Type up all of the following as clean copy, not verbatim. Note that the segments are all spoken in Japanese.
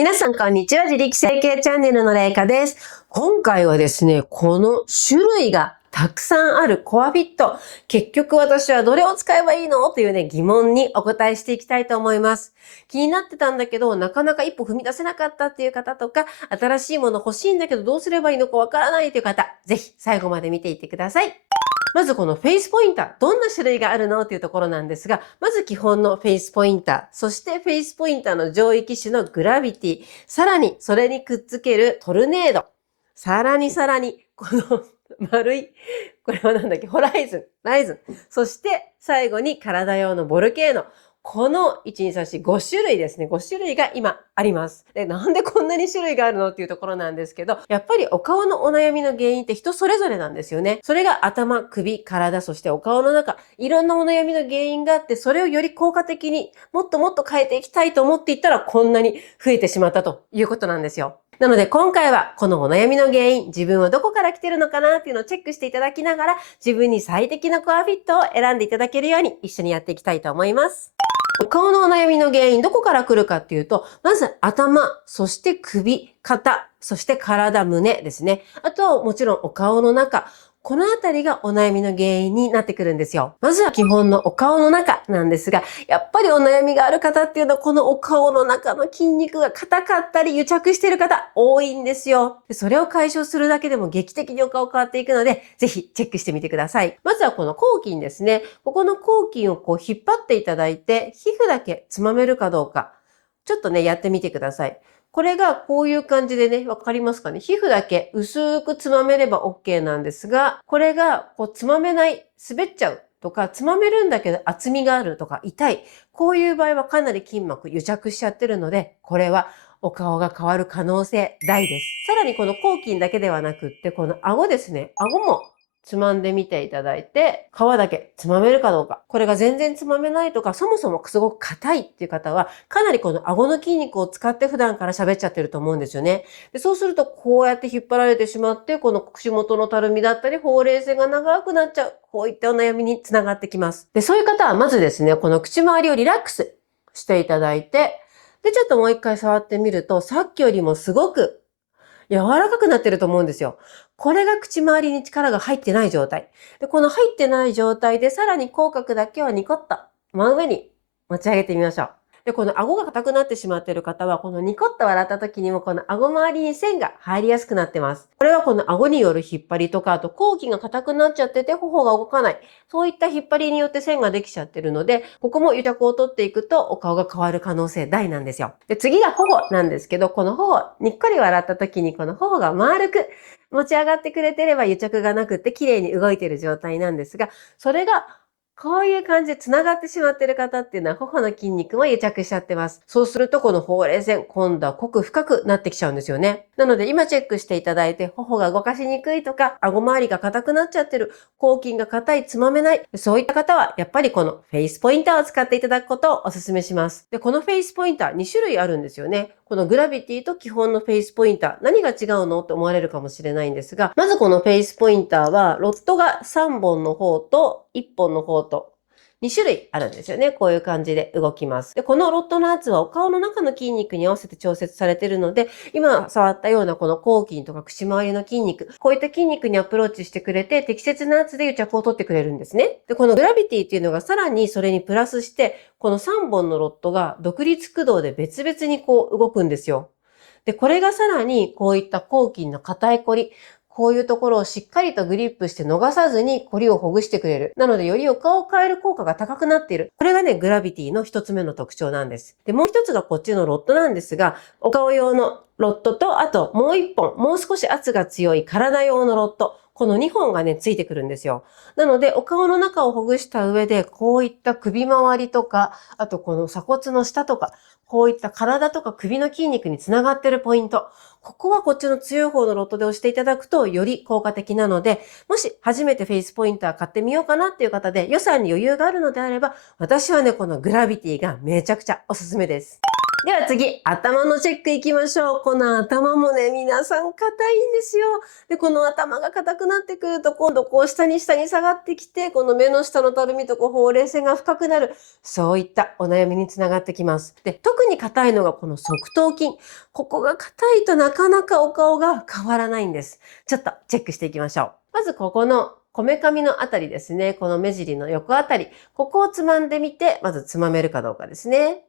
皆さんこんにちは。自力整形チャンネルのれいかです。今回はですね、この種類がたくさんあるコアフィット。結局私はどれを使えばいいのというね、疑問にお答えしていきたいと思います。気になってたんだけど、なかなか一歩踏み出せなかったっていう方とか、新しいもの欲しいんだけどどうすればいいのかわからないという方、ぜひ最後まで見ていってください。まずこのフェイスポインター、どんな種類があるのというところなんですが、まず基本のフェイスポインター、そしてフェイスポインターの上位機種のグラビティ、さらにそれにくっつけるトルネード、さらにこの丸い、これはなんだっけ、ホライズン、ライズン、そして最後に体用のボルケーノ、この1、2、3、4、5種類ですね。5種類が今あります。で、なんでこんなに種類があるのっていうところなんですけど、やっぱりお顔のお悩みの原因って人それぞれなんですよね。それが頭、首、体、そしてお顔の中、いろんなお悩みの原因があって、それをより効果的にもっともっと変えていきたいと思っていったら、こんなに増えてしまったということなんですよ。なので今回はこのお悩みの原因、自分はどこから来てるのかなっていうのをチェックしていただきながら、自分に最適なコアフィットを選んでいただけるように一緒にやっていきたいと思います。お顔のお悩みの原因、どこから来るかっていうと、まず頭、そして首、肩、そして体、胸ですね。あとはもちろんお顔の中。このあたりがお悩みの原因になってくるんですよ。まずは基本のお顔の中なんですが、やっぱりお悩みがある方っていうのはこのお顔の中の筋肉が硬かったり癒着している方多いんですよ。それを解消するだけでも劇的にお顔変わっていくので、ぜひチェックしてみてください。まずはこの口筋ですね。ここの口筋をこう引っ張っていただいて、皮膚だけつまめるかどうか、ちょっとね、やってみてください。これがこういう感じでね、わかりますかね？皮膚だけ薄くつまめれば OK なんですが、これがこうつまめない、滑っちゃうとか、つまめるんだけど厚みがあるとか痛い。こういう場合はかなり筋膜癒着しちゃってるので、これはお顔が変わる可能性大です。さらにこの口筋だけではなくって、この顎ですね。顎もつまんでみていただいて、皮だけつまめるかどうか。これが全然つまめないとか、そもそもすごく硬いっていう方は、かなりこの顎の筋肉を使って普段から喋っちゃってると思うんですよね。でそうすると、こうやって引っ張られてしまって、この口元のたるみだったり、ほうれい線が長くなっちゃう。こういったお悩みにつながってきます。で、そういう方はまずですね、この口周りをリラックスしていただいて、で、ちょっともう一回触ってみると、さっきよりもすごく柔らかくなってると思うんですよ。これが口周りに力が入ってない状態。で、この入ってない状態でさらに口角だけをニコッと真上に持ち上げてみましょう。で、この顎が硬くなってしまっている方は、このニコッと笑った時にもこの顎周りに線が入りやすくなってます。これはこの顎による引っ張りとか、あと後期が硬くなっちゃってて頬が動かない。そういった引っ張りによって線ができちゃってるので、ここも癒着を取っていくとお顔が変わる可能性大なんですよ。で、次が頬なんですけど、この頬、にっこり笑った時にこの頬が丸く持ち上がってくれてれば癒着がなくって綺麗に動いている状態なんですが、それがこういう感じで繋がってしまっている方っていうのは頬の筋肉も癒着しちゃってます。そうするとこのほうれい線、今度は濃く深くなってきちゃうんですよね。なので今チェックしていただいて、頬が動かしにくいとか、顎周りが硬くなっちゃってる、口筋が硬い、つまめない、そういった方はやっぱりこのフェイスポインターを使っていただくことをお勧めします。で、このフェイスポインター2種類あるんですよね。このグラビティと基本のフェイスポインター、何が違うのって思われるかもしれないんですが、まずこのフェイスポインターは、ロットが3本の方と1本の方と、2種類あるんですよね。こういう感じで動きます。で、このロットのやつはお顔の中の筋肉に合わせて調節されているので、今触ったようなこの口筋とか口周りの筋肉、こういった筋肉にアプローチしてくれて、適切な圧で癒着を取ってくれるんですね。で、このグラビティっていうのがさらにそれにプラスして、この3本のロットが独立駆動で別々にこう動くんですよ。で、これがさらにこういった口筋の硬いこり、こういうところをしっかりとグリップして逃さずにコリをほぐしてくれる。なのでよりお顔を変える効果が高くなっている。これがね、グラビティの一つ目の特徴なんです。で、もう一つがこっちのロットなんですが、お顔用のロットと、あともう一本、もう少し圧が強い体用のロット。この2本がね、ついてくるんですよ。なので、お顔の中をほぐした上で、こういった首周りとか、あとこの鎖骨の下とか、こういった体とか首の筋肉につながっているポイント。ここはこっちの強い方のロットで押していただくとより効果的なので、もし初めてフェイスポインター買ってみようかなっていう方で予算に余裕があるのであれば、私はね、このグラビティがめちゃくちゃおすすめです。では次、頭のチェックいきましょう。この頭もね、皆さん硬いんですよ。で、この頭が硬くなってくると、今度こう下に下がってきて、この目の下のたるみとこうほうれい線が深くなる。そういったお悩みにつながってきます。で、特に硬いのがこの側頭筋。ここが硬いとなかなかお顔が変わらないんです。ちょっとチェックしていきましょう。まずここのこめかみのあたりですね。この目尻の横あたり。ここをつまんでみて、まずつまめるかどうかですね。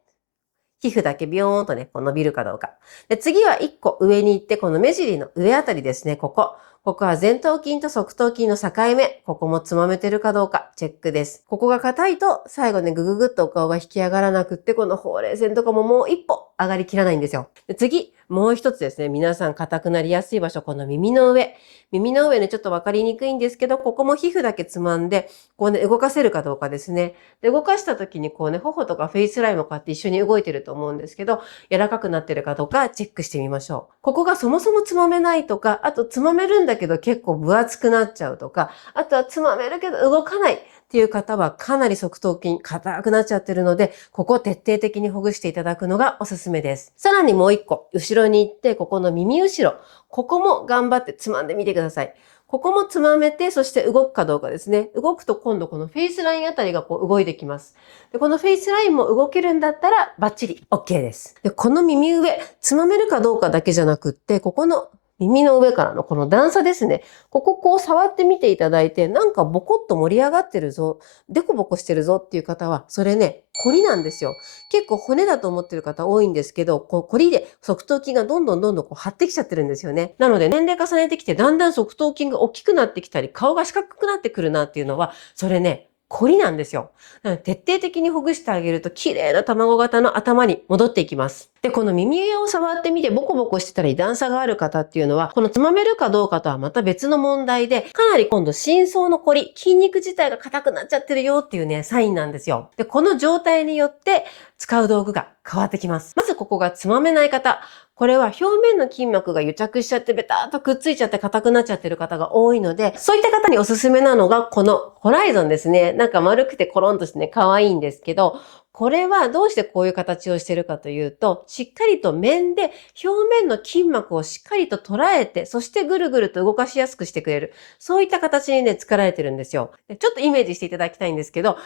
皮膚だけビヨーンとね、こう伸びるかどうか。で、次は1個上に行って、この目尻の上あたりですね、ここ。ここは前頭筋と側頭筋の境目。ここもつまめてるかどうか、チェックです。ここが硬いと、最後ね、ぐぐぐっとお顔が引き上がらなくって、このほうれい線とかももう一歩上がりきらないんですよ。で、次、もう一つですね、皆さん硬くなりやすい場所、この耳の上。耳の上ね、ちょっとわかりにくいんですけど、ここも皮膚だけつまんで、こうね、動かせるかどうかですね。で、動かした時にこうね、頬とかフェイスラインもこうやって一緒に動いてると思うんですけど、柔らかくなってるかどうかチェックしてみましょう。ここがそもそもつまめないとか、あとつまめるんだけど結構分厚くなっちゃうとか、あとはつまめるけど動かないっていう方はかなり側頭筋硬くなっちゃってるので、ここを徹底的にほぐしていただくのがおすすめです。さらにもう一個、後ろに行って、ここの耳後ろ、ここも頑張ってつまんでみてください。ここもつまめて、そして動くかどうかですね。動くと今度このフェイスラインあたりがこう動いてきます。で、このフェイスラインも動けるんだったらバッチリ OK です。で、この耳上、つまめるかどうかだけじゃなくって、ここの耳の上からのこの段差ですね。こここう触ってみていただいて、なんかボコッと盛り上がってるぞ、デコボコしてるぞっていう方は、それね、コリなんですよ。結構骨だと思ってる方多いんですけど、こうコリで側頭筋がどんどんこう張ってきちゃってるんですよね。なので年齢重ねてきてだんだん側頭筋が大きくなってきたり、顔が四角くなってくるなっていうのは、それね、コリなんですよ。なので徹底的にほぐしてあげると綺麗な卵型の頭に戻っていきます。で、この耳上を触ってみてボコボコしてたり段差がある方っていうのは、このつまめるかどうかとはまた別の問題で、かなり今度深層のコリ、筋肉自体が硬くなっちゃってるよっていうね、サインなんですよ。で、この状態によって使う道具が変わってきます。まずここがつまめない方。これは表面の筋膜が癒着しちゃってベターっとくっついちゃって硬くなっちゃってる方が多いので、そういった方におすすめなのがこのホライゾンですね。なんか丸くてコロンとしてね、可愛いんですけど、これはどうしてこういう形をしているかというと、しっかりと面で表面の筋膜をしっかりと捉えて、そしてぐるぐると動かしやすくしてくれる。そういった形にね、作られてるんですよ。でちょっとイメージしていただきたいんですけど、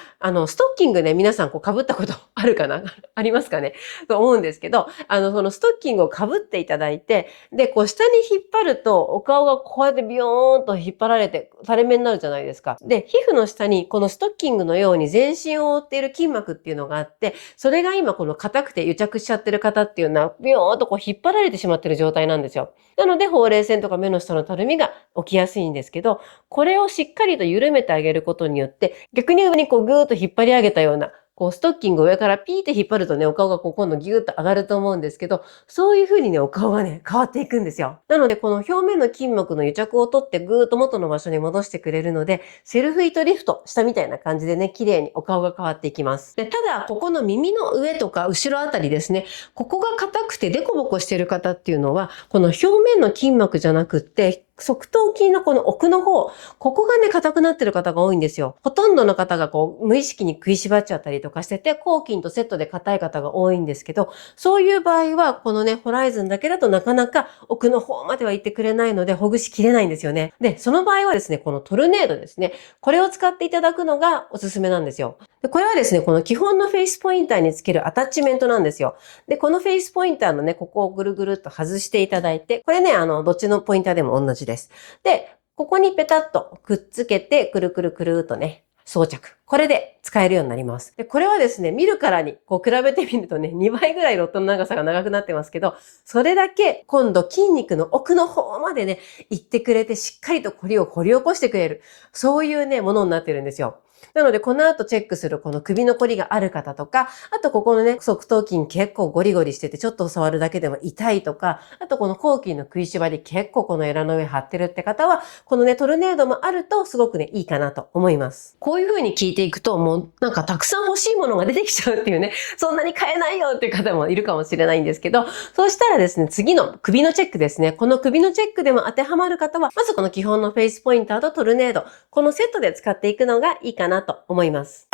ストッキングね、皆さんこう被ったことあるかなありますかねと思うんですけど、そのストッキングを被っていただいて、で、こう下に引っ張ると、お顔がこうやってビヨーンと引っ張られて垂れ目になるじゃないですか。で、皮膚の下にこのストッキングのように全身を覆っている筋膜っていうのがあって、それが今この硬くて癒着しちゃってる方っていうのは、ビヨーンとこう引っ張られてしまってる状態なんですよ。なので、ほうれい線とか目の下のたるみが起きやすいんですけど、これをしっかりと緩めてあげることによって、逆に上にこうぐーっと引っ張り上げたような、こうストッキングを上からピーって引っ張るとね、お顔がこう今度ギューッと上がると思うんですけど、そういう風にね、お顔がね、変わっていくんですよ。なので、この表面の筋膜の癒着を取ってぐーっと元の場所に戻してくれるので、セルフイートリフトしたみたいな感じでね、綺麗にお顔が変わっていきます。で、ただ、ここの耳の上とか後ろあたりですね、ここが硬くてデコボコしてる方っていうのは、この表面の筋膜じゃなくって、側頭筋のこの奥の方、ここがね、硬くなってる方が多いんですよ。ほとんどの方がこう、無意識に食いしばっちゃったりとかしてて、抗筋とセットで硬い方が多いんですけど、そういう場合は、このね、ホライズンだけだとなかなか奥の方までは行ってくれないので、ほぐしきれないんですよね。で、その場合はですね、このトルネードですね。これを使っていただくのがおすすめなんですよ。で、これはですね、この基本のフェイスポインターにつけるアタッチメントなんですよ。で、このフェイスポインターのね、ここをぐるぐるっと外していただいて、これね、どっちのポインターでも同じです。で、ここにペタッとくっつけて、くるくるくるーっとね、装着。これで使えるようになります。で、これはですね、見るからに、こう比べてみるとね、2倍ぐらいロットの長さが長くなってますけど、それだけ今度筋肉の奥の方までね、行ってくれて、しっかりとコリを掘り起こしてくれる。そういうね、ものになってるんですよ。なので、この後チェックするこの首のコリがある方とか、あとここのね、側頭筋結構ゴリゴリしてて、ちょっと触るだけでも痛いとか、あとこの後筋の食いしばり結構このエラの上張ってるって方は、このね、トルネードもあるとすごくね、いいかなと思います。こういう風に聞いていくと、もうなんかたくさん欲しいものが出てきちゃうっていうね、そんなに買えないよっていう方もいるかもしれないんですけど、そうしたらですね、次の首のチェックですね。この首のチェックでも当てはまる方は、まずこの基本のフェイスポインターとトルネード、このセットで使っていくのがいいかなと思います。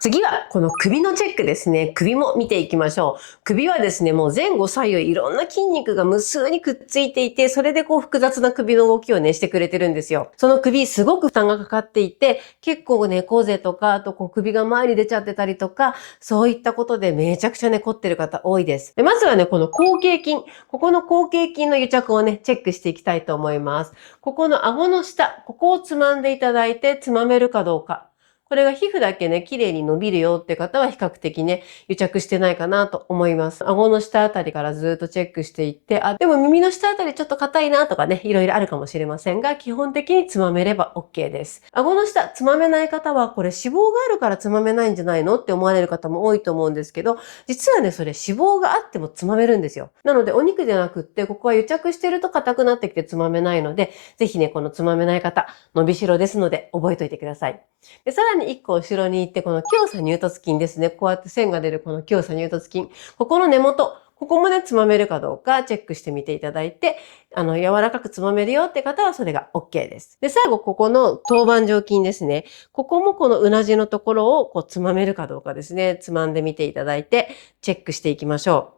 次はこの首のチェックですね。首も見ていきましょう。首はですね、もう前後左右いろんな筋肉が無数にくっついていて、それでこう複雑な首の動きをね、してくれてるんですよ。その首すごく負担がかかっていて、結構猫背とか、あとこう首が前に出ちゃってたりとか、そういったことでめちゃくちゃね、凝ってる方多いです。でまずはね、この後傾筋。ここの後傾筋の癒着をね、チェックしていきたいと思います。ここの顎の下、ここをつまんでいただいて、つまめるかどうか。これが皮膚だけね、綺麗に伸びるよって方は比較的ね、癒着してないかなと思います。顎の下あたりからずっとチェックしていって、でも耳の下あたりちょっと硬いなとかね、いろいろあるかもしれませんが、基本的につまめれば OK です。顎の下つまめない方は、これ脂肪があるからつまめないんじゃないのって思われる方も多いと思うんですけど、実はね、それ脂肪があってもつまめるんですよ。なので、お肉じゃなくって、ここは癒着してると硬くなってきてつまめないので、ぜひね、このつまめない方、伸びしろですので、覚えておいてください。で、さらに1個後ろに行って、この強鎖乳突筋ですね。こうやって線が出るこの強鎖乳突筋。ここの根元、ここもね、つまめるかどうかチェックしてみていただいて、柔らかくつまめるよって方はそれが OK です。で、最後、ここの頭板上筋ですね。ここもこのうなじのところをこうつまめるかどうかですね。つまんでみていただいて、チェックしていきましょ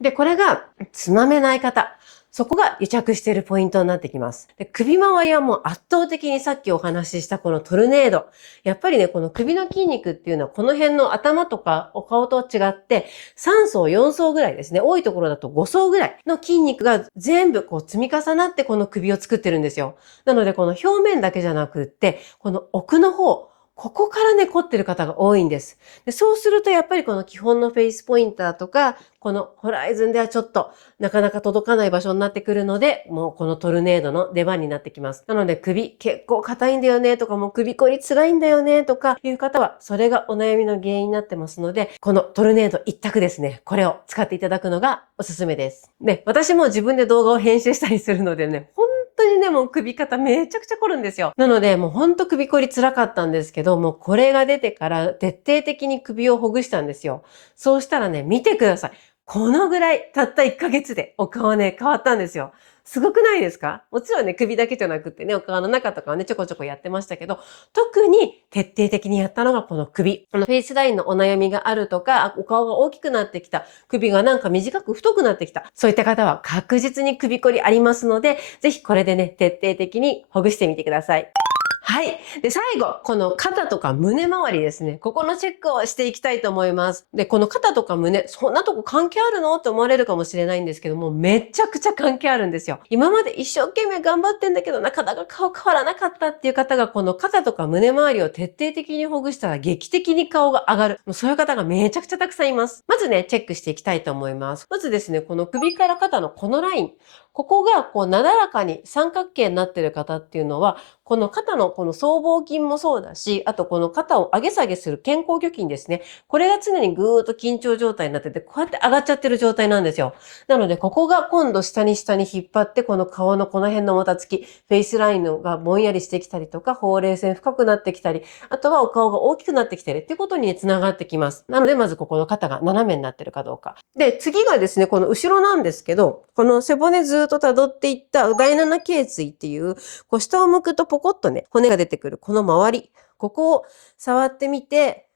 う。で、これがつまめない方。そこが癒着しているポイントになってきます。で、首周りはもう圧倒的にさっきお話ししたこのトルネード。やっぱりね、この首の筋肉っていうのはこの辺の頭とかお顔と違って3層、4層ぐらいですね。多いところだと5層ぐらいの筋肉が全部こう積み重なってこの首を作ってるんですよ。なのでこの表面だけじゃなくって、この奥の方、ここからね、凝ってる方が多いんです。で、そうするとやっぱりこの基本のフェイスポインターとか、このホライズンではちょっとなかなか届かない場所になってくるので、もうこのトルネードの出番になってきます。なので首結構硬いんだよねとか、もう首こり辛いんだよねとかいう方は、それがお悩みの原因になってますので、このトルネード一択ですね。これを使っていただくのがおすすめです。で、私も自分で動画を編集したりするのでね、本当にね、もう首肩めちゃくちゃ凝るんですよ。なので、もうほんと首こり辛かったんですけど、もうこれが出てから徹底的に首をほぐしたんですよ。そうしたらね、見てください。このぐらい、たった1ヶ月でお顔ね、変わったんですよ。すごくないですか？もちろんね、首だけじゃなくってね、お顔の中とかはね、ちょこちょこやってましたけど、特に徹底的にやったのがこの首。このフェイスラインのお悩みがあるとか、お顔が大きくなってきた、首がなんか短く太くなってきた、そういった方は確実に首こりありますので、ぜひこれでね、徹底的にほぐしてみてください。はい。で、最後、この肩とか胸周りですね。ここのチェックをしていきたいと思います。で、この肩とか胸、そんなとこ関係あるのって思われるかもしれないんですけども、めちゃくちゃ関係あるんですよ。今まで一生懸命頑張ってんだけど、なかなか顔変わらなかったっていう方が、この肩とか胸周りを徹底的にほぐしたら劇的に顔が上がる。もうそういう方がめちゃくちゃたくさんいます。まずね、チェックしていきたいと思います。まずですね、この首から肩のこのライン。ここがこうなだらかに三角形になっている方っていうのは、この肩のこの僧帽筋もそうだし、あとこの肩を上げ下げする肩甲挙筋ですね。これが常にぐーっと緊張状態になってて、こうやって上がっちゃってる状態なんですよ。なので、ここが今度下に引っ張って、この顔のこの辺のもたつき、フェイスラインのがぼんやりしてきたりとか、ほうれい線深くなってきたり、あとはお顔が大きくなってきてるっていうことにつながってきます。なので、まずここの肩が斜めになってるかどうか。で、次がですね、この後ろなんですけど、この背骨ずっと辿っていった第七頸椎っていう、こう下を向くとポコッとね、骨が出てくるこの周り、ここを触ってみて、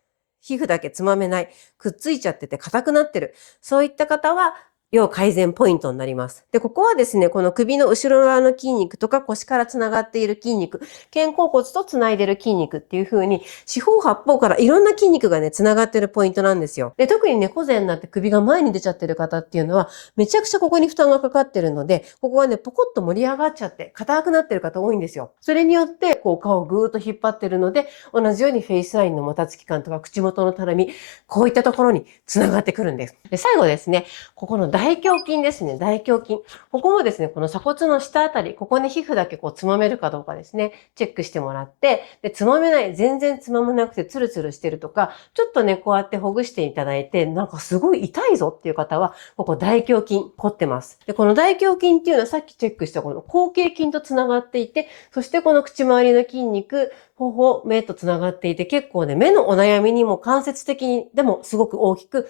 皮膚だけつまめない、くっついちゃってて硬くなってる。そういった方は、要改善ポイントになります。で、ここはですね、この首の後ろ側の筋肉とか腰からつながっている筋肉、肩甲骨とつないでいる筋肉っていう風に、四方八方からいろんな筋肉がね、つながっているポイントなんですよ。で、特に猫背になって首が前に出ちゃってる方っていうのは、めちゃくちゃここに負担がかかってるので、ここはね、ポコッと盛り上がっちゃって、硬くなってる方多いんですよ。それによって、こう、顔をぐーっと引っ張ってるので、同じようにフェイスラインのもたつき感とか口元のたるみ、こういったところにつながってくるんです。で、最後ですね、ここの大胸筋ですね、大胸筋。ここもですね、この鎖骨の下あたり、ここに皮膚だけこうつまめるかどうかですね、チェックしてもらって、で、つまめない、全然つまめなくてツルツルしてるとか、ちょっとね、こうやってほぐしていただいて、なんかすごい痛いぞっていう方は、ここ大胸筋凝ってます。で、この大胸筋っていうのはさっきチェックしたこの後傾筋とつながっていて、そしてこの口周りの筋肉、頬、目とつながっていて、結構ね、目のお悩みにも間接的にでもすごく大きく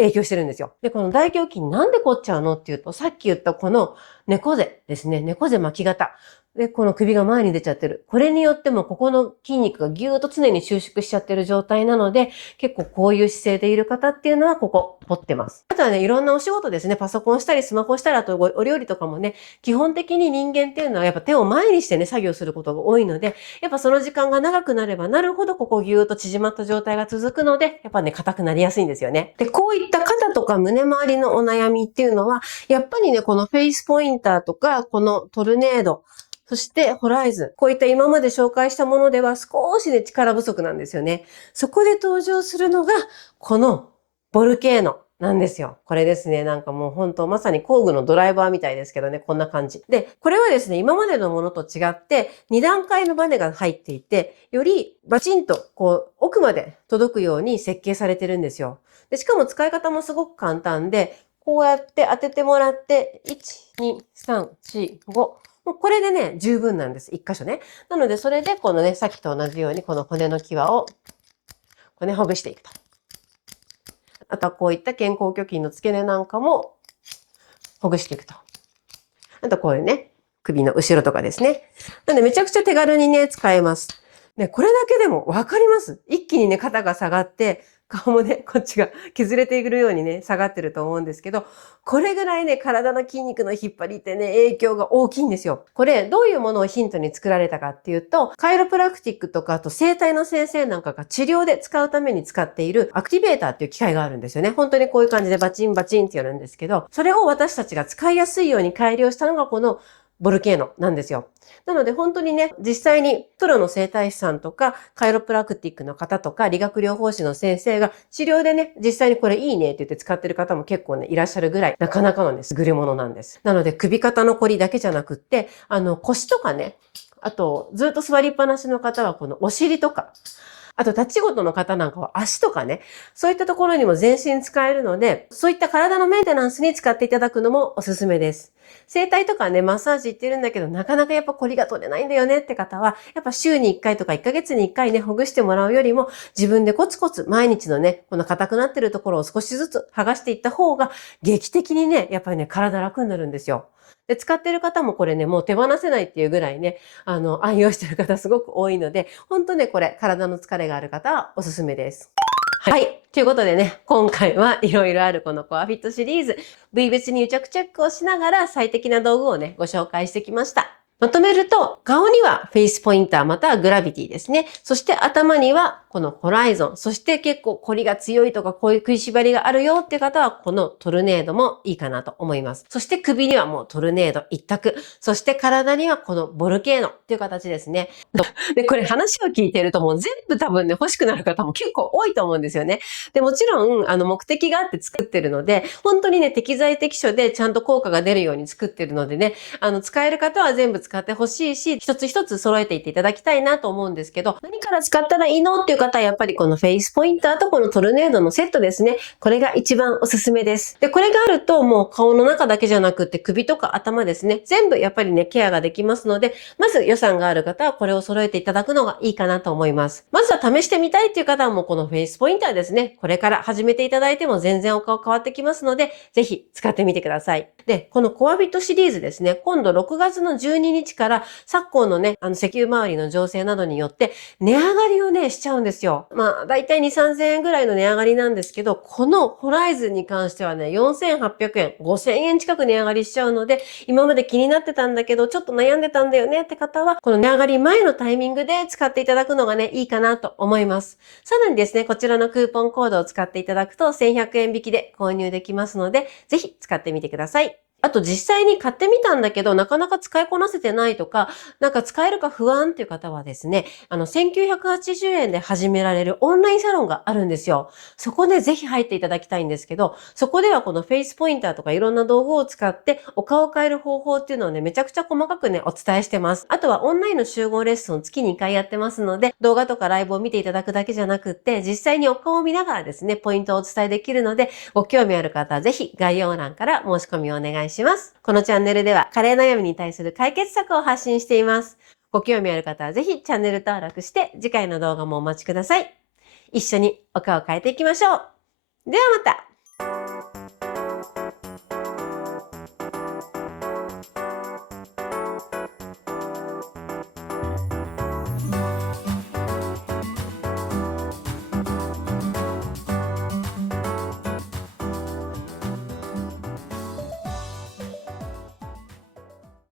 影響してるんですよ。で、この大胸筋なんで凝っちゃうのっていうと、さっき言ったこの猫背ですね。猫背巻き肩。で、この首が前に出ちゃってる。これによってもここの筋肉がぎゅーっと常に収縮しちゃってる状態なので、結構こういう姿勢でいる方っていうのはここ、凝ってます。あとはね、いろんなお仕事ですね、パソコンしたりスマホしたり、あとお料理とかもね、基本的に人間っていうのはやっぱ手を前にしてね、作業することが多いので、やっぱその時間が長くなればなるほど、ここぎゅーっと縮まった状態が続くので、やっぱね、硬くなりやすいんですよね。で、こういった肩とか胸周りのお悩みっていうのは、やっぱりね、このフェイスポインターとか、このトルネード、そしてホライズン。こういった今まで紹介したものでは少しね、力不足なんですよね。そこで登場するのが、このボルケーノなんですよ。これですね、なんかもう本当まさに工具のドライバーみたいですけどね、こんな感じ。で、これはですね、今までのものと違って、2段階のバネが入っていて、よりバチンとこう奥まで届くように設計されてるんですよ。で、しかも使い方もすごく簡単で、こうやって当ててもらって、1、2、3、4、5。もうこれでね、十分なんです。一箇所ね。なので、それでこのね、さっきと同じようにこの骨の際を、こうね、ほぐしていくと。あとはこういった肩甲骨筋の付け根なんかもほぐしていくと。あとこういうね、首の後ろとかですね。なのでめちゃくちゃ手軽にね、使えます。ね、これだけでもわかります。一気にね、肩が下がって、顔もね、こっちが削れていくようにね、下がってると思うんですけど、これぐらいね、体の筋肉の引っ張りってね、影響が大きいんですよ。これ、どういうものをヒントに作られたかっていうと、カイロプラクティックとか、あと整体の先生なんかが治療で使うために使っているアクティベーターっていう機械があるんですよね。本当にこういう感じでバチンバチンってやるんですけど、それを私たちが使いやすいように改良したのがこのボルケーノなんですよ。なので本当にね、実際にプロの整体師さんとか、カイロプラクティックの方とか、理学療法士の先生が治療でね、実際にこれいいねって言って使ってる方も結構ね、いらっしゃるぐらい、なかなかのね、優れものなんです。なので首肩のこりだけじゃなくって、腰とかね、あと、ずっと座りっぱなしの方はこのお尻とか、あと、立ちごとの方なんかは足とかね、そういったところにも全身使えるので、そういった体のメンテナンスに使っていただくのもおすすめです。整体とかね、マッサージ行ってるんだけど、なかなかやっぱコリが取れないんだよねって方は、やっぱ週に1回とか1ヶ月に1回ね、ほぐしてもらうよりも、自分でコツコツ毎日のね、この硬くなってるところを少しずつ剥がしていった方が、劇的にね、やっぱりね、体楽になるんですよ。で、使ってる方もこれね、もう手放せないっていうぐらいね、愛用してる方すごく多いので、ほんとね、これ、体の疲れがある方はおすすめです。はい。ということでね、今回はいろいろあるこのコアフィットシリーズ、部位別に癒着チェックをしながら最適な道具をね、ご紹介してきました。まとめると、顔にはフェイスポインターまたはグラビティですね。そして頭にはこのホライゾン。そして結構凝りが強いとかこういう食いしばりがあるよっていう方はこのトルネードもいいかなと思います。そして首にはもうトルネード一択。そして体にはこのボルケーノっていう形ですね。で、これ話を聞いてるともう全部多分ね、欲しくなる方も結構多いと思うんですよね。で、もちろん、目的があって作ってるので、本当にね、適材適所でちゃんと効果が出るように作ってるのでね、使える方は全部使ってほしいし、一つ一つ揃えていっていただきたいなと思うんですけど、何から使ったらいいのっていう方はやっぱりこのフェイスポインターとこのトルネードのセットですね。これが一番おすすめです。で、これがあるともう顔の中だけじゃなくって首とか頭ですね。全部やっぱりね、ケアができますので、まず予算がある方はこれを揃えていただくのがいいかなと思います。まずは試してみたいっていう方はもうこのフェイスポインターですね。これから始めていただいても全然お顔変わってきますので、ぜひ使ってみてください。で、このコアフィットシリーズですね、今度6月の12日から昨今のね、石油周りの情勢などによって値上がりをね、しちゃうんですよ。まあ、だいたい2、3000円ぐらいの値上がりなんですけど、このホライズンに関してはね、4800円、5000円近く値上がりしちゃうので、今まで気になってたんだけど、ちょっと悩んでたんだよねって方は、この値上がり前のタイミングで使っていただくのがね、いいかなと思います。さらにですね、こちらのクーポンコードを使っていただくと1100円引きで購入できますので、ぜひ使ってみてください。あと実際に買ってみたんだけど、なかなか使いこなせてないとか、なんか使えるか不安っていう方はですね、1980円で始められるオンラインサロンがあるんですよ。そこでぜひ入っていただきたいんですけど、そこではこのフェイスポインターとかいろんな道具を使ってお顔を変える方法っていうのをね、めちゃくちゃ細かくね、お伝えしてます。あとはオンラインの集合レッスンを月に2回やってますので、動画とかライブを見ていただくだけじゃなくって、実際にお顔を見ながらですね、ポイントをお伝えできるので、ご興味ある方はぜひ概要欄から申し込みをお願いします。このチャンネルではカレー悩みに対する解決策を発信しています。ご興味ある方はぜひチャンネル登録して次回の動画もお待ちください。一緒にお顔を変えていきましょう。ではまた。